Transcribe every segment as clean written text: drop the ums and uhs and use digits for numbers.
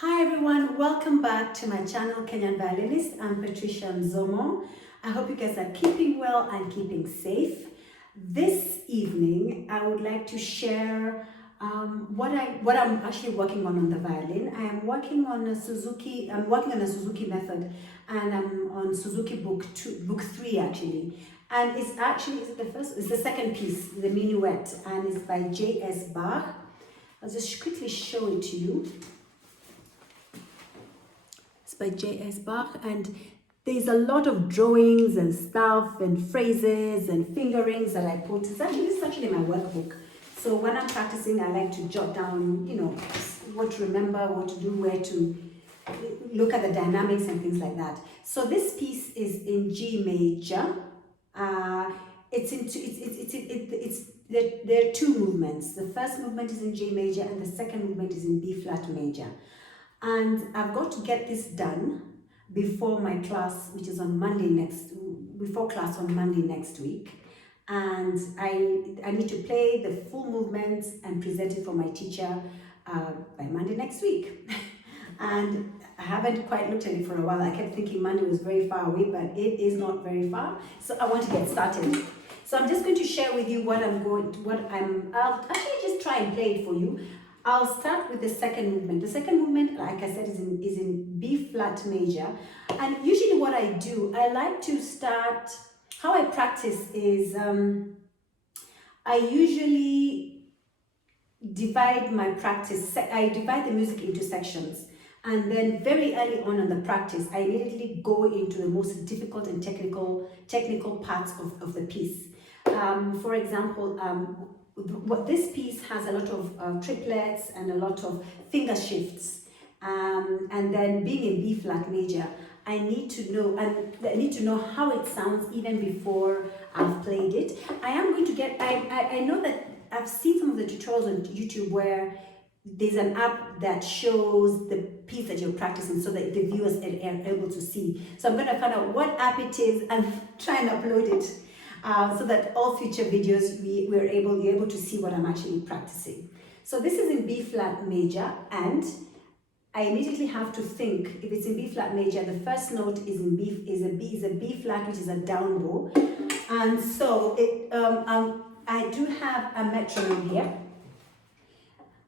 Hi everyone, welcome back to my channel Kenyan Violinist. I'm Patricia Nzomo. I hope you guys are keeping well and keeping safe. This evening I would like to share what I'm actually working on the violin. I am working on a Suzuki. I'm working on a Suzuki method, and I'm on Suzuki book 3 actually. And it's the second piece, the Minuet, and it's by J.S. Bach. I'll just quickly show it to you. By J.S. Bach, and there's a lot of drawings and stuff and phrases and fingerings that I put. This is actually my workbook. So when I'm practicing, I like to jot down, what to remember, what to do, where to look at the dynamics and things like that. So this piece is in G major. There are two movements. The first movement is in G major and the second movement is in B flat major. And I've got to get this done before my class, which is on before class on Monday next week. And I need to play the full movements and present it for my teacher by Monday next week. And I haven't quite looked at it for a while. I kept thinking Monday was very far away, but it is not very far. So I want to get started. So I'm just going to share with you I'll actually just try and play it for you. I'll start with the second movement. The second movement, like I said, is in B flat major. And usually what I do, I like to start, how I practice is, I usually divide my practice, I divide the music into sections. And then very early on in the practice, I immediately go into the most difficult and technical parts of the piece. For example, this piece has a lot of triplets and a lot of finger shifts, and then being in B flat major, I need to know how it sounds even before I've played it. I know that I've seen some of the tutorials on YouTube where there's an app that shows the piece that you're practicing so that the viewers are able to see. So I'm going to find out what app it is and try and upload it. So that all future videos you're able to see what I'm actually practicing. So this is in B flat major, and I immediately have to think, if it's in B flat major, the first note is a B flat, which is a down bow, and so I do have a metronome here.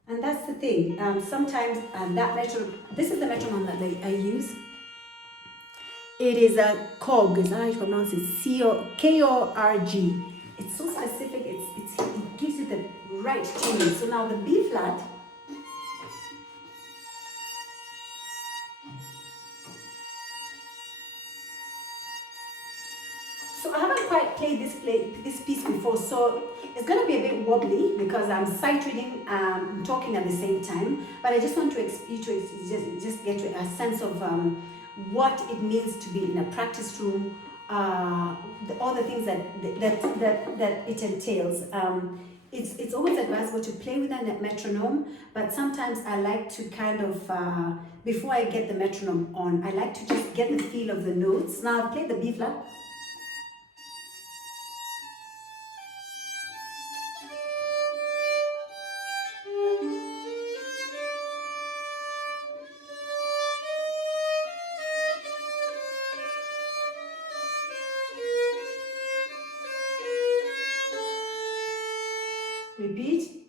And that's the thing. Sometimes this is the metronome that I use. It is a Korg, is how you pronounce it, K-O-R-G. It's so specific, it gives you the right tuning. So now the B flat, so I haven't quite played this piece before, so it's going to be a bit wobbly because I'm sight reading, talking at the same time, but I just want to just get a sense of what it means to be in a practice room, all the things that it entails. It's always advisable to play with a metronome, but sometimes I like to kind of, before I get the metronome on, I like to just get the feel of the notes. Now I've played the B flat. Repeat.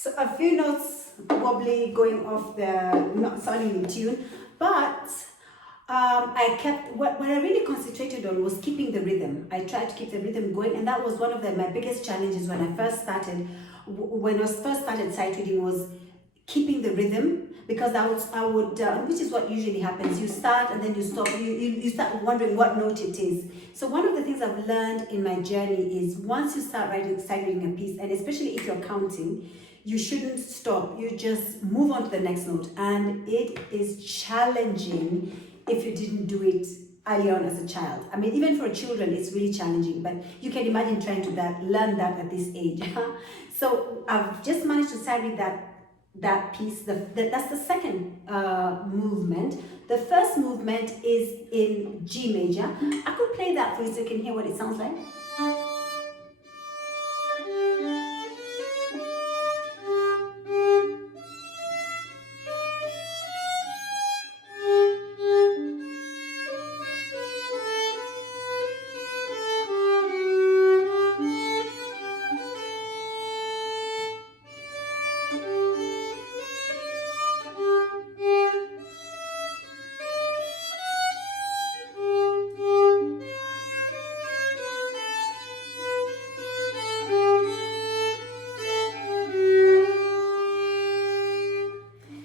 So a few notes wobbly going off the, not sounding in tune, but I what I really concentrated on was keeping the rhythm. I tried to keep the rhythm going, and that was one of my biggest challenges when I first started. When I first started sight reading, was keeping the rhythm, because I would which is what usually happens. You start and then you stop. You start wondering what note it is. So one of the things I've learned in my journey is once you start sight reading a piece, and especially if you're counting, you shouldn't stop. You just move on to the next note, and it is challenging if you didn't do it early on as a child. I mean, even for children, it's really challenging, but you can imagine trying to learn that at this age. So I've just managed to sight read that piece. That's the second movement. The first movement is in G major. I could play that for you so you can hear what it sounds like.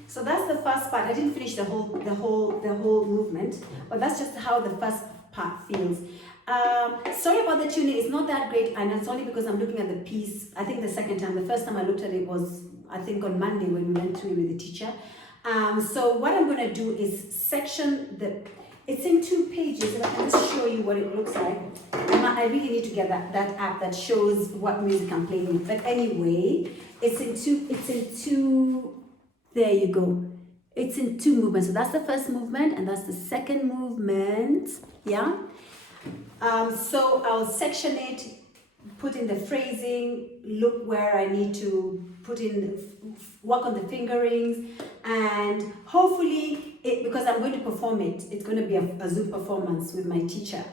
So that's the first part. I didn't finish the whole movement, but that's just how the first part feels. Sorry about the tuning. It's not that great, and it's only because I'm looking at the piece. I think the second time. The first time I looked at it was, I think, on Monday when we went through it with the teacher. So what I'm going to do is section the. It's in 2 pages, and I can just show you what it looks like. I really need to get that app that shows what music I'm playing with. But anyway, it's in two. There you go. It's in 2 movements. So that's the first movement, and that's the second movement. Yeah. So I'll section it, put in the phrasing, look where I need to put in, work on the fingerings, and hopefully, because I'm going to perform it, it's going to be a Zoom performance with my teacher.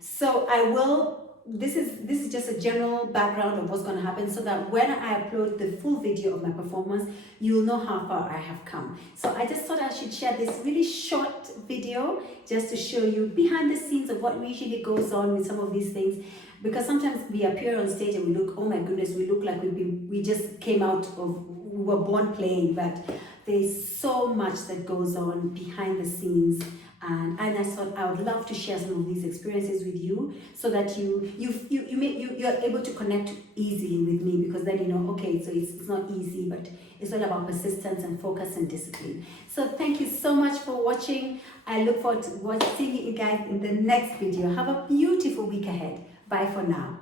So I will. This is just a general background of what's going to happen, so that when I upload the full video of my performance, you will know how far I have come. So I just thought I should share this really short video just to show you behind the scenes of what usually goes on with some of these things, because sometimes we appear on stage and we look, oh my goodness, we look like we just came out of, we were born playing, but there's so much that goes on behind the scenes. And I thought I would love to share some of these experiences with you, so that you're able to connect easily with me, because then you know, okay, so it's not easy, but it's all about persistence and focus and discipline. So thank you so much for watching. I look forward to seeing you guys in the next video. Have a beautiful week ahead. Bye for now.